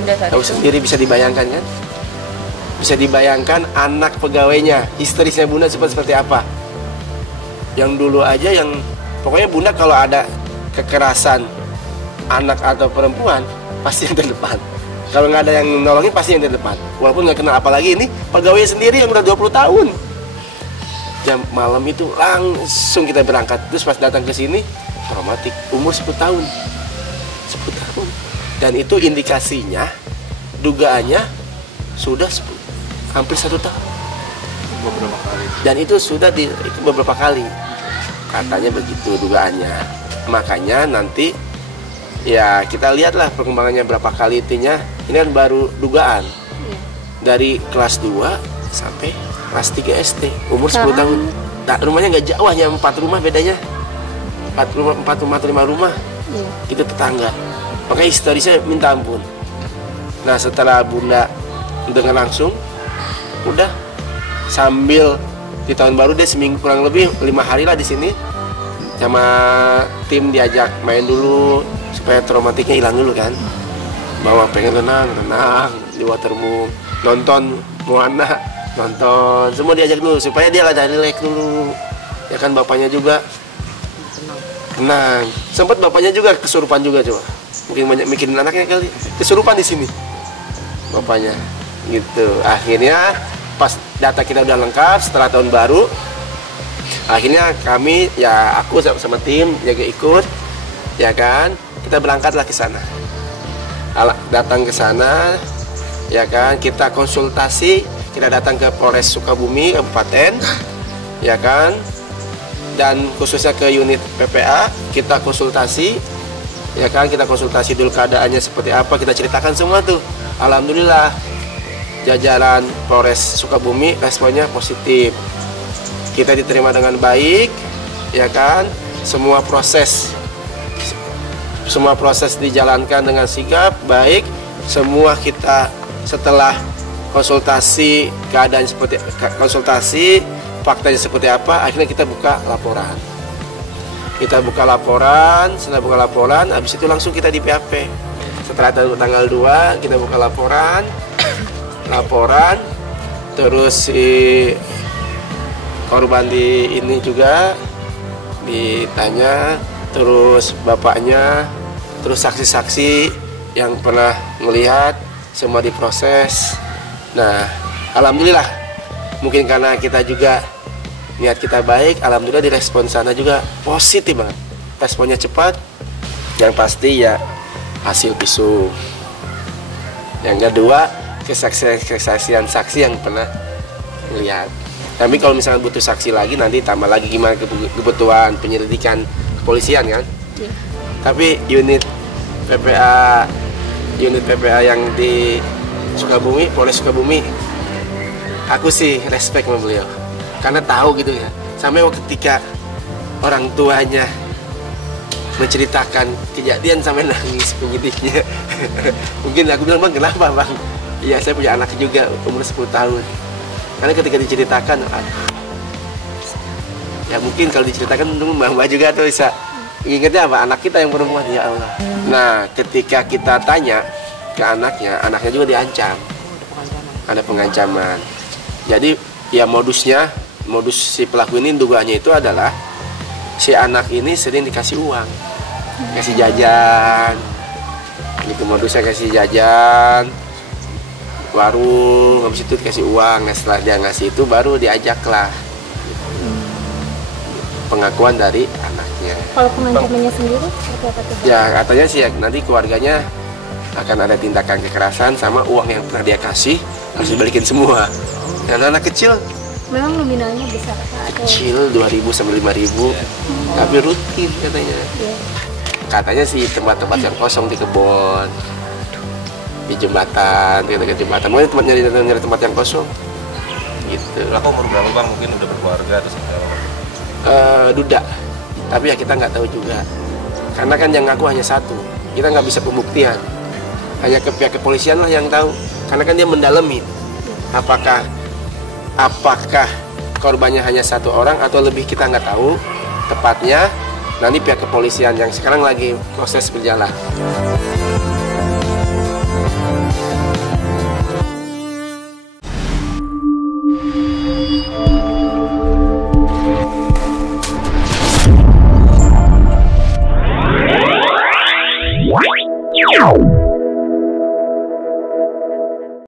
bunda tadi. Tahu sendiri, bisa dibayangkan kan? Bisa dibayangkan anak pegawainya, histerisnya bunda seperti apa. Yang dulu aja yang, pokoknya bunda kalau ada kekerasan anak atau perempuan, pasti yang terdepan. Kalau nggak ada yang nolongin, pasti yang terdepan. Walaupun nggak kenal, apalagi ini pegawai sendiri yang udah 20 tahun. Jam malam itu langsung kita berangkat. Terus pas datang ke sini, traumatik, umur 10 tahun. 10 tahun. Dan itu indikasinya, dugaannya sudah hampir 1 tahun. Beberapa kali. Dan itu sudah beberapa kali. Katanya begitu dugaannya. Makanya nanti ya kita lihatlah perkembangannya berapa kali intinya. Ini kan baru dugaan. Dari kelas 2 sampai kelas 3 SD, umur 10 tahun. Nah, rumahnya nggak jauh, hanya 4 rumah bedanya. 4 rumah, 5 rumah. Itu tetangga. Makanya historisnya minta ampun. Nah, setelah bunda dengar langsung, udah sambil di tahun baru dia seminggu kurang lebih 5 hari lah di sini sama tim diajak main dulu supaya traumatiknya hilang dulu kan. Bawa pengen renang di waterboom, nonton Moana, nonton semua diajak dulu supaya dia ada relax dulu. Ya kan bapaknya juga tenang. Sempat bapaknya juga kesurupan juga coba. Mungkin banyak mikirin anaknya kali. Kesurupan di sini bapaknya. Gitu. Akhirnya pas data kita udah lengkap setelah tahun baru, akhirnya kami ya aku sama tim jaga ikut, ya kan, kita berangkatlah ke sana. Datang ke sana, ya kan, kita konsultasi, kita datang ke Polres Sukabumi Kabupaten, ya kan, dan khususnya ke unit PPA kita konsultasi, ya kan, kita konsultasi dulu keadaannya seperti apa, kita ceritakan semua tuh. Alhamdulillah jajaran Polres Sukabumi responnya positif. Kita diterima dengan baik, ya kan? Semua proses dijalankan dengan sigap, baik. Semua kita setelah konsultasi keadaan faktanya seperti apa, akhirnya kita buka laporan. Setelah buka laporan, habis itu langsung kita di PAP. Setelah tanggal 2 kita buka laporan, terus si korban di ini juga ditanya, terus bapaknya, terus saksi-saksi yang pernah melihat semua diproses. Nah, alhamdulillah, mungkin karena kita juga niat kita baik, alhamdulillah direspon sana juga positif banget, responnya cepat. Yang pasti ya hasil visum. Yang kedua, kesaksian saksi yang pernah melihat. Tapi kalau misalnya butuh saksi lagi, nanti tambah lagi gimana kebutuhan penyelidikan kepolisian kan. Tapi unit PPA yang di Sukabumi, Polres Sukabumi, aku sih respect sama beliau karena tahu gitu ya. Sampai ketika orang tuanya menceritakan kejadian sampai nangis penyidiknya. Mungkin aku bilang, bang kenapa bang? Iya, saya punya anak juga umur 10 tahun. Karena ketika diceritakan, ya mungkin kalau diceritakan mbak juga tuh bisa ingetnya apa, anak kita yang perempuan, ya Allah. Nah, ketika kita tanya ke anaknya juga diancam, ada pengancaman. Jadi ya modus si pelaku ini dugaannya itu adalah si anak ini sering dikasih uang, kasih jajan, gitu modusnya, kasih jajan warung, habis itu dikasih uang. Nah, setelah dia ngasih itu baru diajaklah pengakuan dari anaknya. Kalau pengancamannya sendiri seperti apa tuh? Ya katanya sih ya, nanti keluarganya akan ada tindakan kekerasan sama uang yang pernah dia kasih harus dibalikin semua. Dan anak kecil memang nominalnya besar atau? Kecil 2.000 sampai 5.000, tapi rutin katanya. Katanya sih tempat-tempat yang kosong di kebun, di jembatan, dekat jembatan, mungkin tempat nyari tempat yang kosong gitu. Pelaku umur berapa bang? Mungkin udah berkeluarga atau duda, tapi ya kita nggak tahu juga karena kan yang ngaku hanya satu, kita nggak bisa pembuktian, hanya ke pihak kepolisian lah yang tahu, karena kan dia mendalami apakah korbannya hanya satu orang atau lebih, kita nggak tahu tepatnya. Nanti pihak kepolisian yang sekarang lagi proses berjalan.